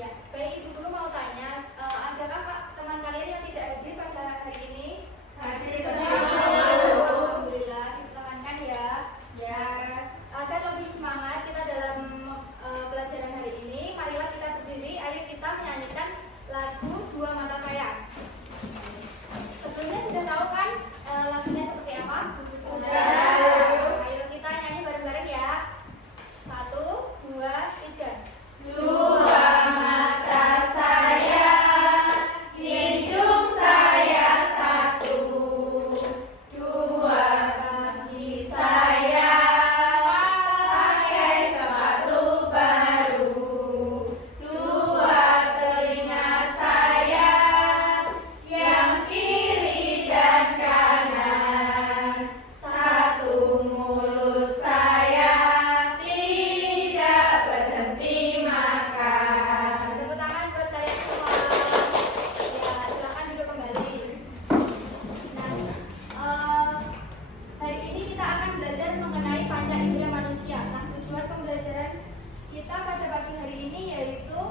Ya, baik Ibu Guru mau tanya, adakah teman kalian yang tidak hadir pada hari ini? Hadir semua. Alhamdulillah, ditekankan ya. Ya. Agar lebih semangat kita dalam pelajaran hari ini, marilah kita berdiri, ayo kita menyanyikan lagu Dua Mata Sayang. Sebelumnya sudah tahu kan lagunya seperti apa? Sudah. Ayo kita nyanyi bareng-bareng ya. 1, 2, 3. Dua mata saya, hidung saya satu. Dua kaki saya, pakai sepatu baru. Dua telinga saya, yang kiri dan kanan. Satu mulut saya, tidak berhenti makan. Tepuk tangan buat kalian semua. Ya, silakan duduk kembali. Nah, hari ini kita akan belajar mengenai panca indera manusia. Nah, tujuan pembelajaran kita pada pagi hari ini yaitu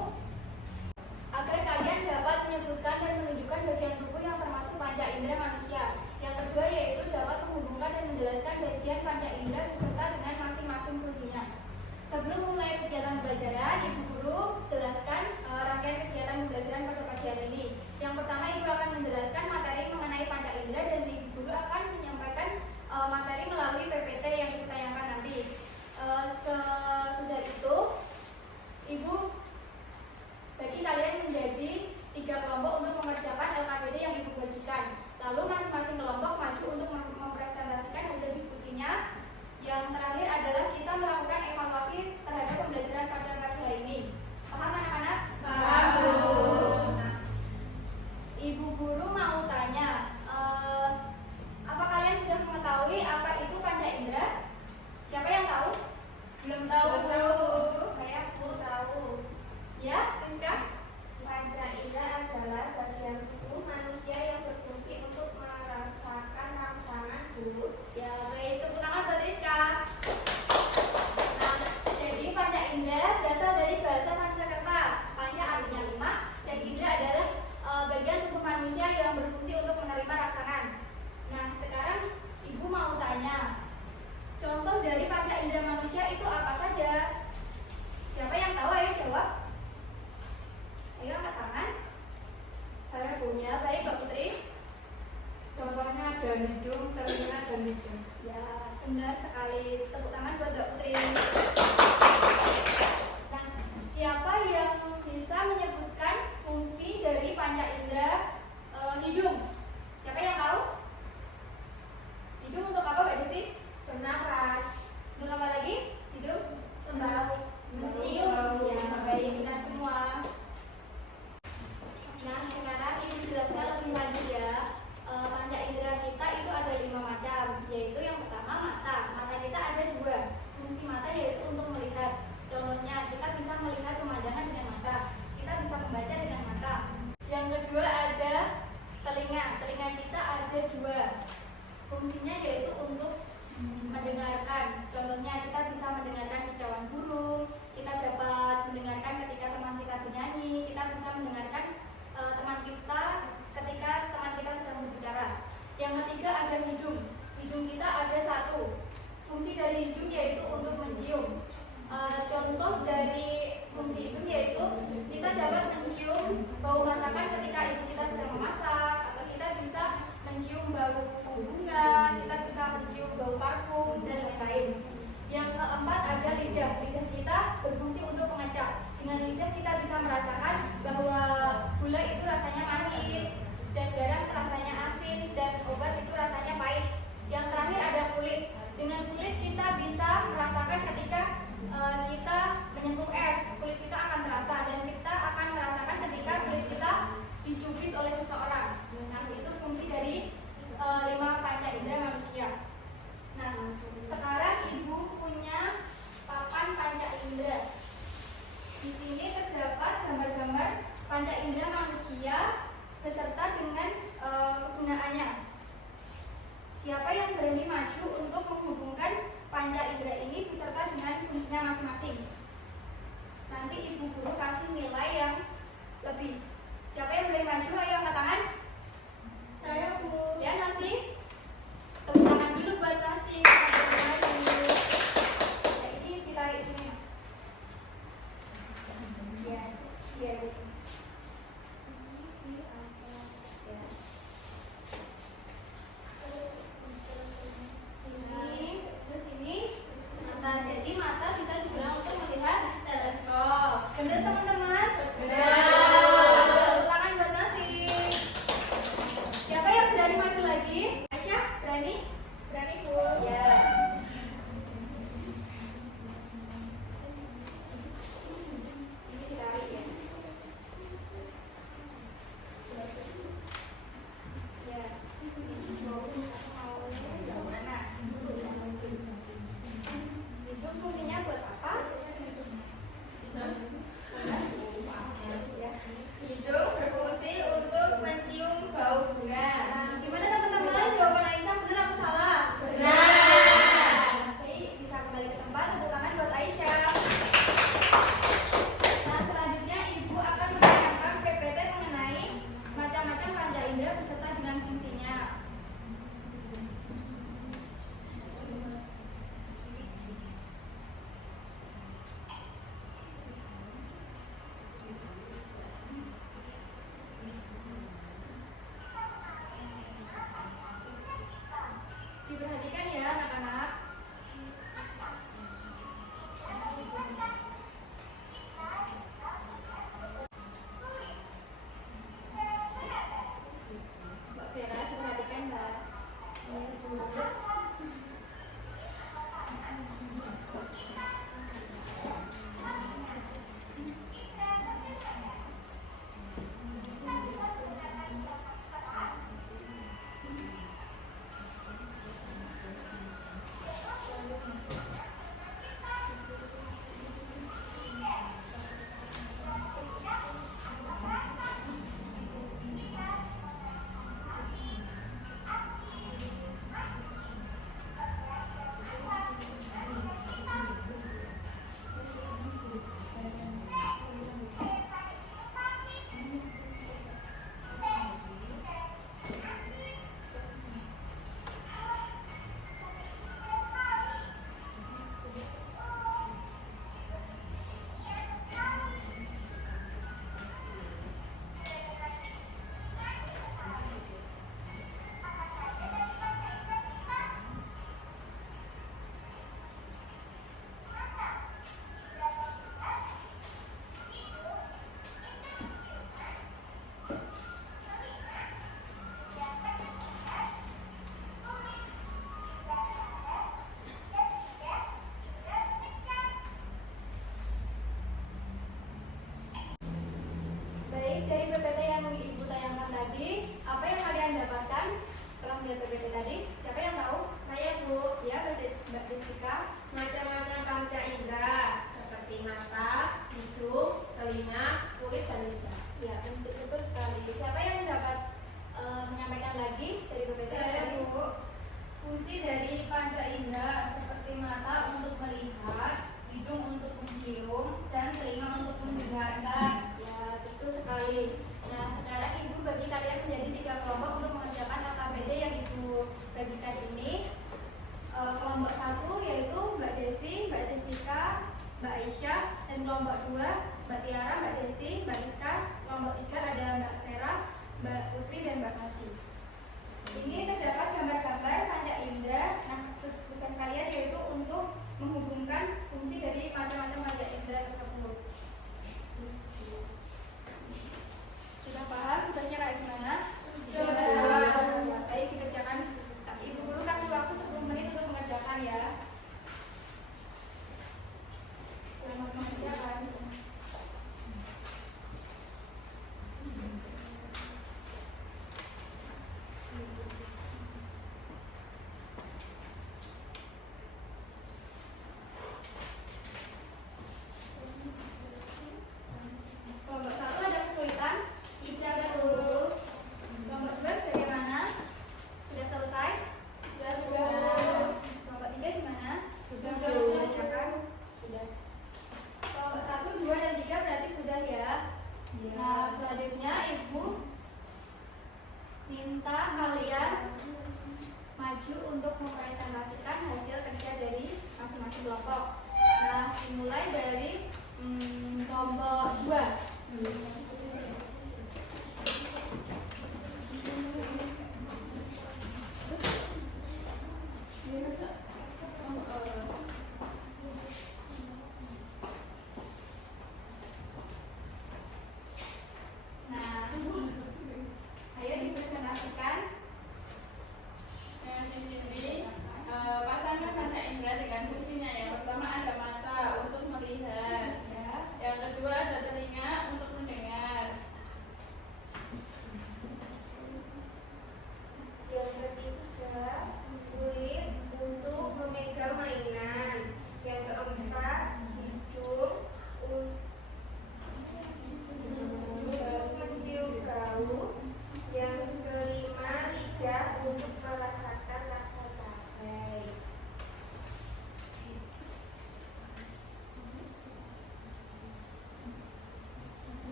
agar kalian dapat menyebutkan dan menunjukkan bagian tubuh yang termasuk panca indera manusia. Yang kedua yaitu dapat menghubungkan dan menjelaskan bagian panca indera beserta dengan masing-masing fungsinya. Sebelum memulai kegiatan pembelajaran, Ibu Guru jelaskan rangkaian kegiatan pembelajaran pada pagi hari ini. Yang pertama, Ibu akan menjelaskan materi mengenai panca indera dan Ibu Guru akan menyampaikan materi melalui PPT yang ditayangkan nanti. Sesudah itu, Ibu bagi kalian menjadi 3 kelompok untuk mengerjakan LKPD yang Ibu bagikan. Lalu masing-masing kelompok maju untuk mempresentasikan hasil diskusinya. Yang terakhir adalah kita melakukan evaluasi terhadap pembelajaran pada pagi hari ini. Paham anak-anak? Paham, Bu. Nah, Ibu Guru mau tanya, apa kalian sudah mengetahui apa itu panca indera? Siapa yang tahu? Belum tahu, Bu. Saya tahu. Ya, Rizka? Panca indera adalah bagian tubuh manusia yang berfungsi untuk merasakan rangsangan dulu. Ya, baik. Tepuk tangan buat Rizka. Nah, jadi panca indera berasal dari bahasa Sanskerta. Panca artinya 5, dan indera adalah bagian tubuh manusia yang berfungsi untuk menerima rangsangan. Nah, sekarang Ibu mau tanya, contoh dari panca indera manusia itu apa saja? Siapa yang tahu? Ayo jawab. Ayo angkat tangan. Saya punya. Baik, Mbak Putri. Contohnya ada hidung, telinga, dan hidung. Ya, benar sekali. Tepuk tangan buat Mbak Putri. Nah, siapa yang bisa menyebutkan fungsi dari panca indera hidung? Siapa yang tahu? Hidung untuk apa, Mbak Desi? Bernapas, Untuk apa lagi? Hidung? membau, Mencium. Ya, baik, benar semua. Nah, sekarang Ibu jelaskan lebih lanjut ya. Panca indera kita itu ada 5 macam, yaitu yang pertama mata. Mata kita ada 2. Fungsi mata yaitu untuk melihat. Contohnya kita bisa melihat pemandangan dengan mata. Kita bisa membaca dengan mata. Yang kedua ada telinga. Telinga kita ada 2. Fungsinya yaitu untuk mendengarkan. Contohnya kita bisa mendengarkan kicauan burung. Kita dapat mendengarkan ketika teman kita bernyanyi. Kita bisa mendengarkan teman kita ketika teman kita sedang berbicara. Yang ketiga ada hidung. Hidung kita ada 1. Fungsi dari hidung yaitu untuk mencium. Contoh dari fungsi hidung yaitu kita dapat mencium bau masakan ketika ibu kita sedang memasak, atau kita bisa mencium bau bunga, kita bisa mencium bau parfum dan lain-lain. Yang keempat ada lidah. Lidah kita berfungsi untuk mengecap. Dengan lidah kita bisa merasakan bahwa gula itu rasanya manis, dan garam rasanya asin, dan obat itu rasanya pahit. Yang terakhir ada kulit. Dengan kulit kita bisa merasakan ketika kita menyentuh es, kulit kita akan terasa, dan kita akan merasakan ketika kulit kita dicubit oleh seseorang. Nah, itu fungsi dari 5 panca indera manusia. Nah, sekarang Ibu punya papan panca indera. Di sini terdapat gambar-gambar panca indera manusia beserta dengan kegunaannya. Siapa yang berani maju untuk menghubungkan panca indera ini beserta dengan fungsinya masing-masing? nanti ibu guru kasih nilai yang lebih. Siapa yang boleh maju? Ayo angkat tangan. Saya Bu. Ya Nasi. Tepuk tangan dulu buat Nasi. Ya, ini ditarik sini. Ya, ya. Jadi mata bisa digunakan untuk melihat teleskop. Benar teman-teman? Benar. Tepuk tangan buat Nasi.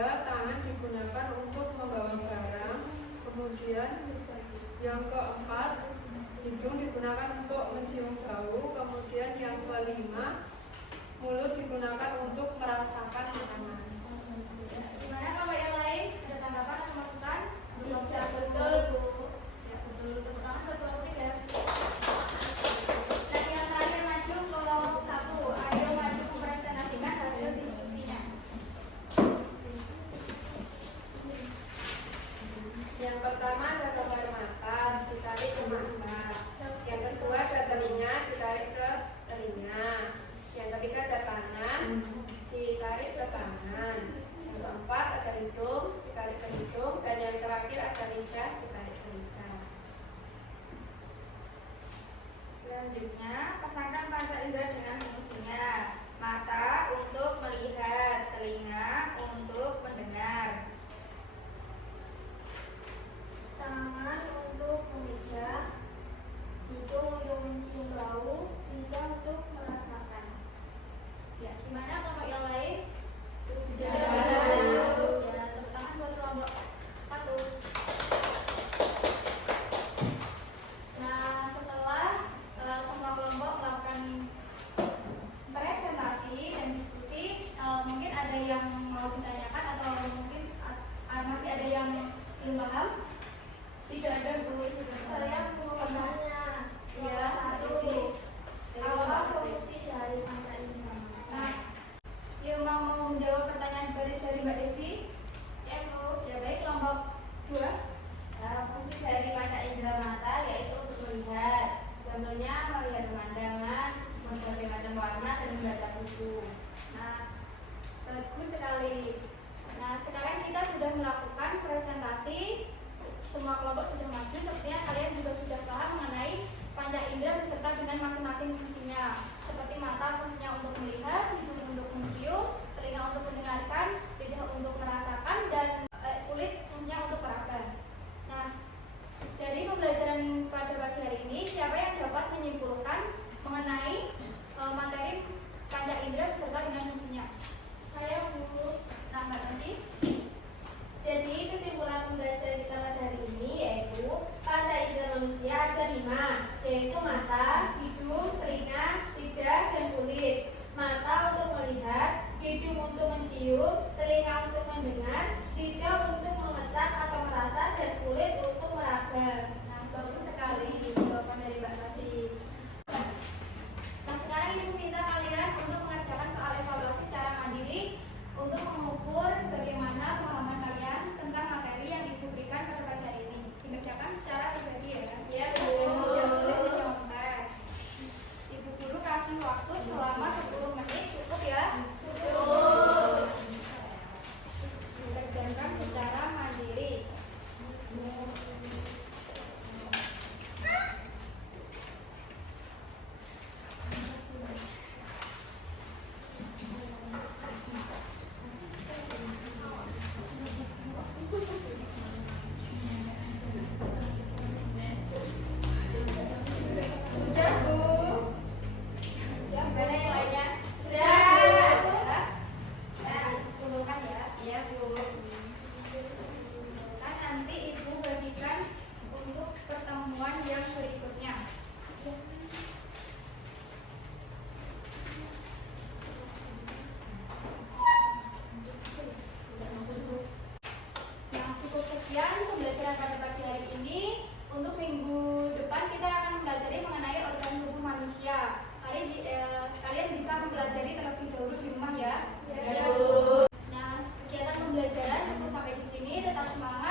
ketiga, tangan digunakan untuk membawa barang. Kemudian yang keempat, hidung digunakan untuk mencium bau. Kemudian yang kelima, mulut digunakan untuk merasakan makanan. Gimana kalau yang lain? Ada tanggapan atau masukan? Tidak betul, Bu. Ya, betul. Tepuk tangan buat kelompok 3. Dan yang terakhir maju kelompok 1. Ayo maju mempresentasikan hasil diskusinya. Yang pertama ada gambar mata, ditarik ke mata. Yang kedua ada telinga, ditarik ke telinga. Yang ketiga ada tangan, ditarik ke tangan. Yang keempat ada hidung, ditarik ke hidung. Dan yang terakhir ada lidah, ditarik ke lidah. Selanjutnya, pasangkan panca indera dengan fungsinya. Mata untuk melihat, telinga untuk mendengar. Tangan untuk memijat, hidung untuk mencium bau, lidah untuk merasakan. Ya, gimana kelompok yang lain? Sudah. Ya, tepuk tangan buat kelompok 1. Nah, setelah semua kelompok melakukan presentasi dan diskusi, mungkin ada yang mau ditanyakan atau mungkin masih ada yang belum paham? Tidak ada, Bu. Saya mau bertanya. Ya, Satu. dari Apa kelompok 1. fungsi dari mata indera? Nah, yang mau menjawab pertanyaan dari Mbak Desi? Ya, Bu. Ya, baik, kelompok 2. Fungsi dari mata indera mata yaitu untuk melihat. Contohnya melihat pemandangan, berbagai macam warna dan membaca buku. Nah, bagus sekali. Nah, sekarang kita sudah melakukan presentasi. Semua kelompok sudah maju. Sepertinya kalian juga sudah paham mengenai panca indera beserta dengan masing-masing fungsinya. Seperti mata fungsinya untuk melihat, hidung untuk mencium, telinga untuk mendengarkan, lidah untuk merasakan, dan kulit fungsinya untuk meraba. Nah, dari pembelajaran pada pagi hari ini, siapa yang dapat menyimpulkan mengenai materi panca indera beserta dengan fungsinya? Saya, Bu. Nah, Mbak Nasi? Jadi kesimpulan pembelajaran kita pada hari ini yaitu panca indera manusia ada 5, yaitu mata, hidung, telinga, lidah, dan kulit. Mata untuk melihat, hidung untuk mencium, telinga untuk mendengar, lidah untuk mengecat atau merasa, dan kulit untuk meraba. Nah, bagus sekali jawaban dari Mbak Nasi. Nah, sekarang Ibu minta kalian untuk mengerjakan soal evaluasi secara mandiri untuk mengukur bagaimana pemahaman kalian tentang materi yang Ibu berikan pada pagi hari ini. Dikerjakan secara pribadi ya. Ya, Bu. Jangan boleh menyontek. Ibu guru kasih waktu selama 10 menit, cukup ya? Cukup. Dikerjakan secara mandiri. Sudah, Bu. Gimana yang lainnya? Sudah. Sudah? Ya, kumpulkan ya. Ya, Bu. Kan nanti Ibu bagikan untuk pertemuan yang berikutnya. Nah, cukup sekian pembelajaran pada pagi hari ini. Untuk minggu depan kita akan mempelajari mengenai organ tubuh manusia. Kalian bisa mempelajari terlebih dahulu di rumah ya. Ya, Bu. Nah, kegiatan pembelajaran cukup sampai di sini. Tetap semangat.